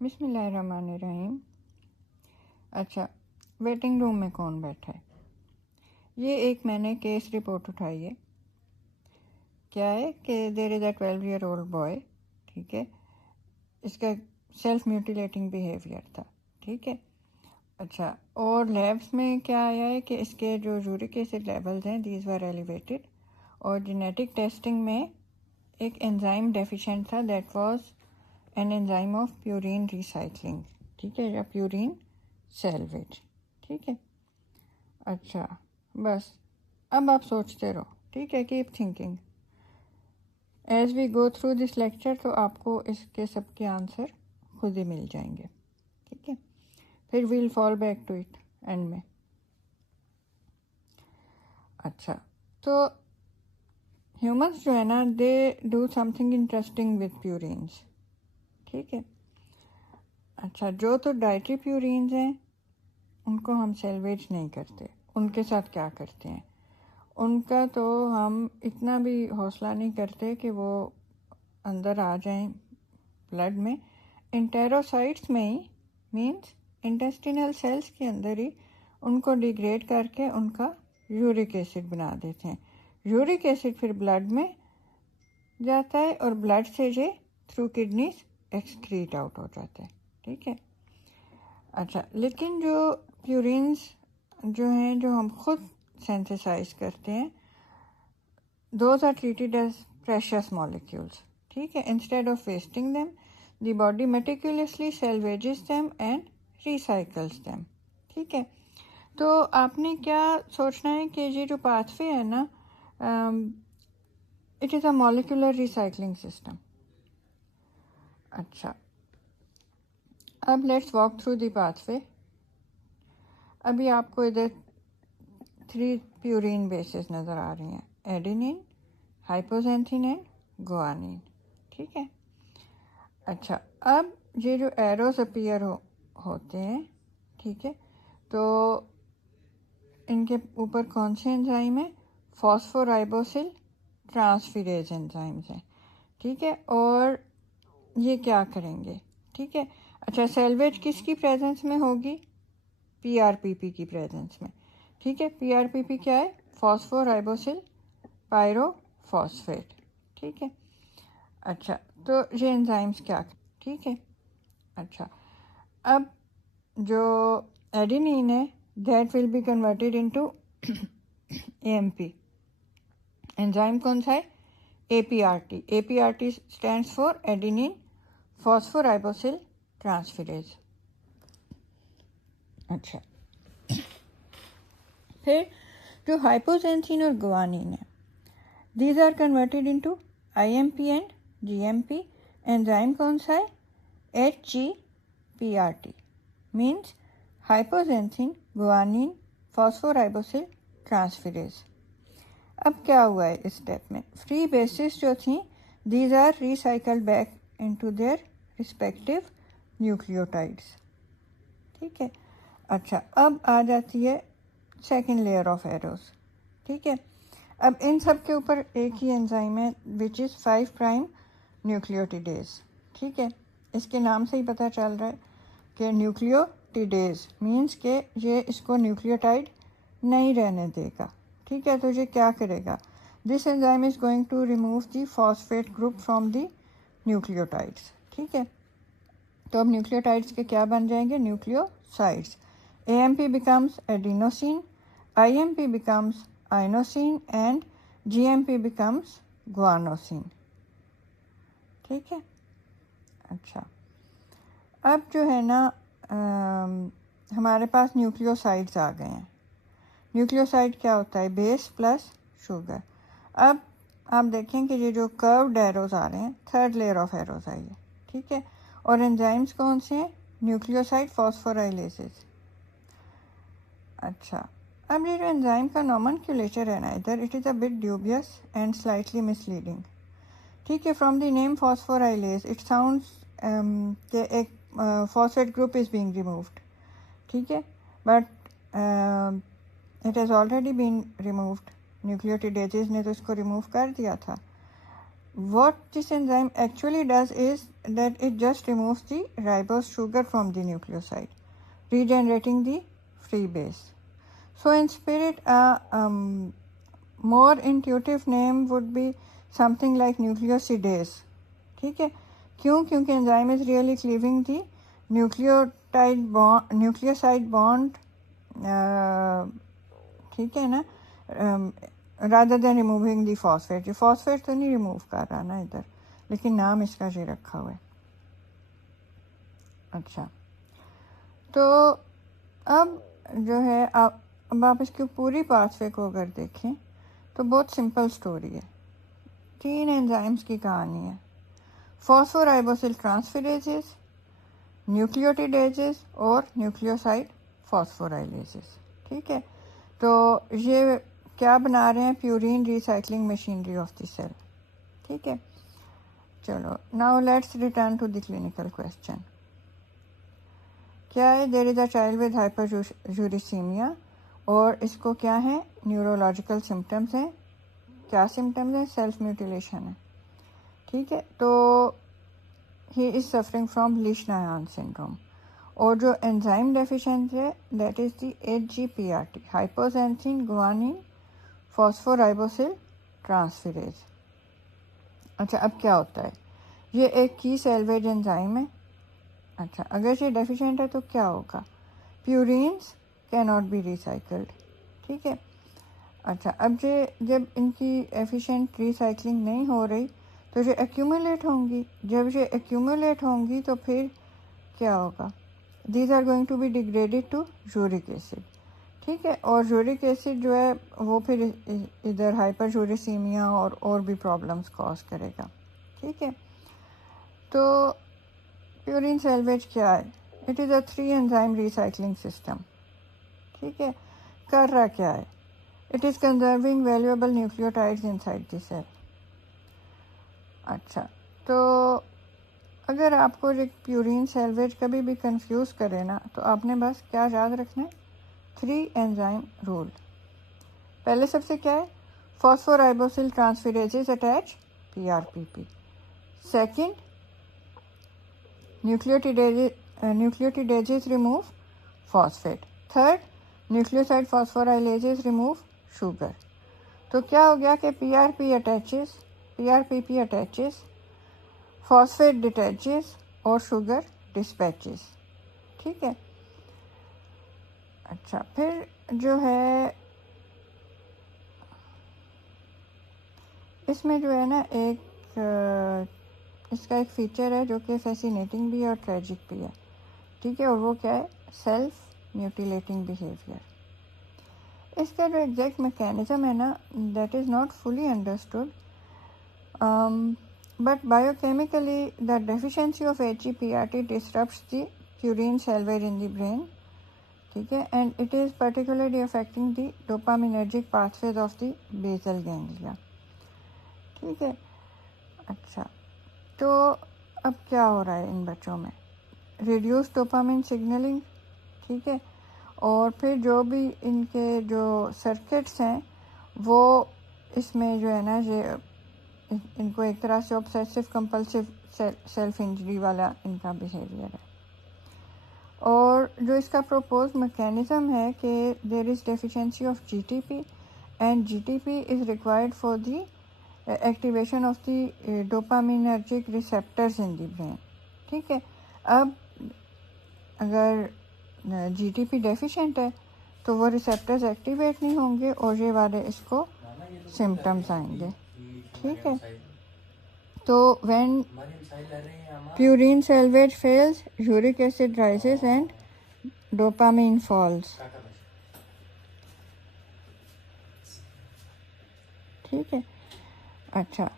बिस्मिल्लाहिर्रहमानिर्रहीम। अच्छा, waiting room में कौन बैठा है? ये एक मैंने केस रिपोर्ट उठाई है। क्या है कि there is a 12-year-old boy, ठीक है, इसका सेल्फ म्यूटिलेटिंग बिहेवियर था, ठीक है। अच्छा, और लैब्स में क्या आया है कि इसके जो यूरिक एसिड लेवल्स हैं दीज वर एलिवेटेड, और जेनेटिक टेस्टिंग में एक एंजाइम डेफिशिएंट था, that was an enzyme of purine recycling, ठीक है, या प्यूरिन सेल्वेज, ठीक है। अच्छा, बस अब आप सोचते रहो, ठीक है, keep thinking as we go through this lecture, तो आपको इसके सब के आंसर खुद ही मिल जाएंगे, ठीक है। फिर we'll fall back to it end में। अच्छा, तो ह्यूमंस जो है ना, they do something interesting with purines, ठीक है। अच्छा, जो तो डाइटरी प्यूरिन्स हैं उनको हम सेल्वेज नहीं करते। उनके साथ क्या करते हैं, उनका तो हम इतना भी हौसला नहीं करते कि वो अंदर आ जाएं ब्लड में। इंटेरोसाइट्स में ही, मींस इंटेस्टिनल सेल्स के अंदर ही उनको डिग्रेड करके उनका यूरिक एसिड बना देते हैं। यूरिक एसिड फिर ब्लड में जाता है और ब्लड से ये थ्रू किडनीज एक्सक्रीट आउट हो जाता है, ठीक है। अच्छा, लेकिन जो प्यूरिन्स जो हैं, जो हम खुद सिंथेसाइज करते हैं, those are treated as precious molecules, ठीक है। Instead of wasting them, the body meticulously salvages them and recycles them, ठीक है। तो आपने क्या सोचना है कि ये जो पाथवे है ना, it is a molecular recycling system. अच्छा, अब let's walk through the pathway. अभी आपको इधर 3 प्यूरिन बेसेस नज़र आ रही हैं, एडेनिन, हाइपोजेंथिन एंड गुआनिन, ठीक है। अच्छा, अब ये जो एरोस अपीयर होते हैं, ठीक है, तो इनके ऊपर कौन से एंजाइम है? फॉस्फोराइबोसिल ट्रांसफेरेज एंजाइम्स हैं, ठीक है। और ये क्या करेंगे, ठीक है। अच्छा, सेल्वेज किसकी प्रेजेंस में होगी? पीआरपीपी की प्रेजेंस में, ठीक है। पीआरपीपी क्या है? फॉस्फोराइबोसिल पायरोफॉस्फेट, ठीक है। अच्छा, तो ये एंजाइम्स क्या, ठीक है। अच्छा, अब जो एडेनिन है that will be converted into AMP. Enzyme कौन सा है? APRT. APRT stands for adenine phosphoribosyl transferase. अच्छा, फिर जो हाइपोजेंथिन और गुआनिन है, these are converted into IMP and GMP. Enzyme कौन सा है? HGPRT, means hypoxanthine guanine phosphoribosyl transferase. अब क्या हुआ है इस स्टेप में? फ्री बेसिस जो थी, these are recycled back into their respective nucleotides, ठीक है। अच्छा, अब आ जाती है सेकेंड लेयर ऑफ एरोस, ठीक है। अब इन सब के ऊपर एक ही एंजाइम है विच इज़ 5 प्राइम न्यूक्लियोटिडेज, ठीक है। इसके नाम से ही पता चल रहा है कि न्यूक्लियोटिडेज मीन्स के ये इसको न्यूक्लियोटाइड नहीं रहने देगा, ठीक है। तो ये क्या करेगा? This enzyme is going to remove the phosphate group from the nucleotides, ठीक है। तो अब न्यूक्लियोटाइड्स के क्या बन जाएंगे? Nucleosides. AMP becomes adenosine, IMP becomes inosine and GMP becomes guanosine, ठीक है। अच्छा, अब जो है ना, हमारे पास न्यूक्लियोसाइड्स आ गए हैं। न्यूक्लियोसाइड क्या होता है? Base plus sugar. अब आप देखें कि ये जो कर्व्ड एरोज आ रहे हैं, थर्ड लेयर ऑफ एरोज आई है, ठीक है। और एंजाइम्स कौन से हैं? न्यूक्लियोसाइड फॉस्फोराइलेसेस। अच्छा, अब ये जो एंजाइम का नॉमेनक्युलेचर है ना इधर, it is a bit dubious and slightly misleading, ठीक है। From the name phosphorylase it sounds कि एक phosphate group is being removed, ठीक है, but it has already been removed. Nucleotidases ने तो इसको रिमूव कर दिया था। what this enzyme actually does is that it just removes the ribose sugar from the nucleoside, regenerating the free base. So in spirit, more intuitive name would be something like nucleosidase. ठीक है, क्यों? क्योंकि enzyme is really cleaving the nucleoside bond, ठीक है ना, rather than removing the phosphate. ये phosphate तो नहीं remove कर रहा ना इधर, लेकिन नाम इसका ये रखा हुआ है. अच्छा, तो अब जो है अब आप इसकी पूरी पाथवे को अगर देखें तो बहुत सिंपल स्टोरी है. 3 एंजाइम्स की कहानी है. फॉस्फोराइबोसिल ट्रांसफेरेजेस, न्यूक्लियोटिडेजेस और न्यूक्लियोसाइड फॉस्फोराइलेजेस. ठीक है, तो ये क्या बना रहे हैं? Purine recycling machinery of the cell. ठीक है, चलो now let's return to the clinical question. क्या है? There is a child with hyperuricemia और इसको क्या है? न्यूरोलॉजिकल सिम्टम्स हैं. क्या सिम्टम्स हैं? सेल्फ म्यूटिलेशन है. ठीक है, तो he is suffering from Lesch Nyhan syndrome और जो एंजाइम डेफिशिएंसी है that is the HGPRT, hypoxanthine guanine phosphoribosyl transferase. अच्छा, अब क्या होता है? ये एक की सेल्वेज एंजाइम है. अच्छा, अगर ये डेफिशिएंट है तो क्या होगा? Purines can not be recycled. ठीक है, अच्छा, अब ये जब इनकी एफिशिएंट रिसाइकलिंग नहीं हो रही तो ये एक्यूमुलेट होंगी. जब ये एक्यूमुलेट होंगी तो फिर क्या होगा? These are going to be degraded to uric acid. ठीक है, और यूरिक एसिड जो है वो फिर इधर हाइपरयूरिसीमिया और भी प्रॉब्लम्स कॉज करेगा. ठीक है, तो प्यूरिन सेल्वेज क्या है? It is a 3 enzyme recycling system. ठीक है, कर रहा क्या है? It is conserving valuable nucleotides inside the cell. अच्छा, तो अगर आपको ये प्यूरिन सेल्वेज कभी भी कंफ्यूज करे ना तो आपने बस क्या याद रखना है? 3 एंजाइम रूल. पहले सबसे क्या है? Phosphoribosyl transferases attach PRPP. Second, nucleotidases remove phosphate. Third, nucleoside phosphorylases remove sugar. तो क्या हो गया कि PRPP attaches, phosphate detaches और sugar dispatches. ठीक है, अच्छा, फिर जो है इसमें जो है ना एक इसका एक फ़ीचर है जो कि फैसिनेटिंग भी है और ट्रेजिक भी है. ठीक है, और वो क्या है? Self mutilating behaviour. इसका जो एग्जैक्ट मैकेनिज्म है ना that is not fully understood, but biochemically the deficiency of HGPRT disrupts the purine salvage in the brain. ठीक है, and it is particularly affecting the dopaminergic pathways of the basal ganglia. ठीक है, अच्छा, तो अब क्या हो रहा है इन बच्चों में? Reduce dopamine signalling. ठीक है, और फिर जो भी इनके जो सर्किट्स हैं वो इसमें जो है ना ये इनको एक तरह से ऑब्सेसिव कंपल्सिव सेल्फ इंजरी वाला इनका बिहेवियर है. और जो इसका प्रपोज मैकेनिज्म है कि there is deficiency of GTP and GTP is required for the activation of the dopaminergic receptors in the brain. ठीक है, अब अगर GTP डेफिशिएंट है तो वो रिसेप्टर्स एक्टिवेट नहीं होंगे और ये वाले इसको सिम्टम्स आएंगे. ठीक है, तो when purine salvage fails, uric acid rises and dopamine falls. ठीक है, अच्छा,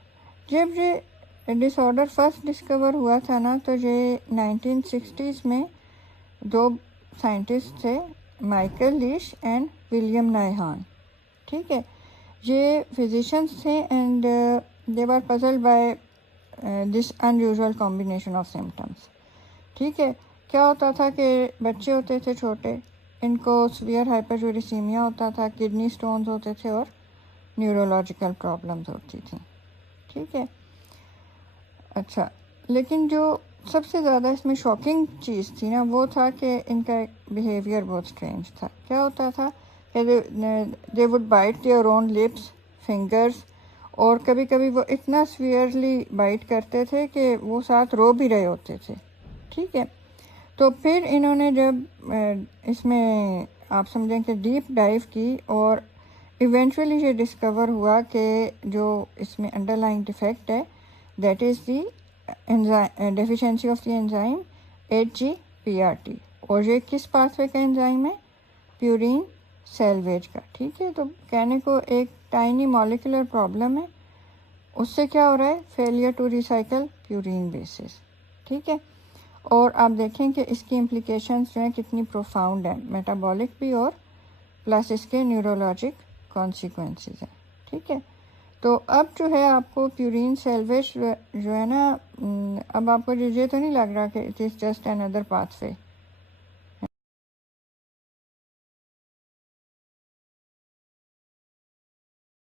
जब ये डिसऑर्डर फर्स्ट डिस्कवर हुआ था ना तो ये 1960s में 2 साइंटिस्ट थे, Michael Lesch and William Nyhan. ठीक है, ये फिजिशियंस थे and they were puzzled by this unusual combination of symptoms. ठीक है, क्या होता था कि बच्चे होते थे छोटे, इनको सीवियर हाइपरयूरिसीमिया होता था, किडनी स्टोन्स होते थे और न्यूरोलॉजिकल प्रॉब्लम्स होती थी. ठीक है, अच्छा, लेकिन जो सबसे ज़्यादा इसमें शॉकिंग चीज़ थी ना वो था कि इनका बिहेवियर बहुत स्ट्रेंज था। क्या होता था कि they would bite their own lips, fingers, और कभी कभी वो इतना सीवियरली बाइट करते थे कि वो साथ रो भी रहे होते थे। ठीक है, तो फिर इन्होंने जब इसमें आप समझें कि डीप डाइव की और इवेंचुअली ये डिस्कवर हुआ कि जो इसमें अंडरलाइंग डिफेक्ट है that is the deficiency of the enzyme HGPRT। और ये किस पाथवे का एंजाइम है? प्यूरिन सेल्वेज का। ठीक है, तो कहने को एक टाइनी मॉलिक्यूलर प्रॉब्लम है, उससे क्या हो रहा है? Failure to recycle purine bases. ठीक है, और आप देखें कि इसकी इम्प्लीकेशंस जो हैं कितनी प्रोफाउंड हैं, मेटाबॉलिक भी और प्लस इसके न्यूरोलॉजिक कॉन्सिक्वेंसेस हैं। ठीक है, तो अब जो है आपको प्यूरिन सेल्वेज जो है ना, अब आपको ये तो नहीं लग रहा कि it is just another pathway.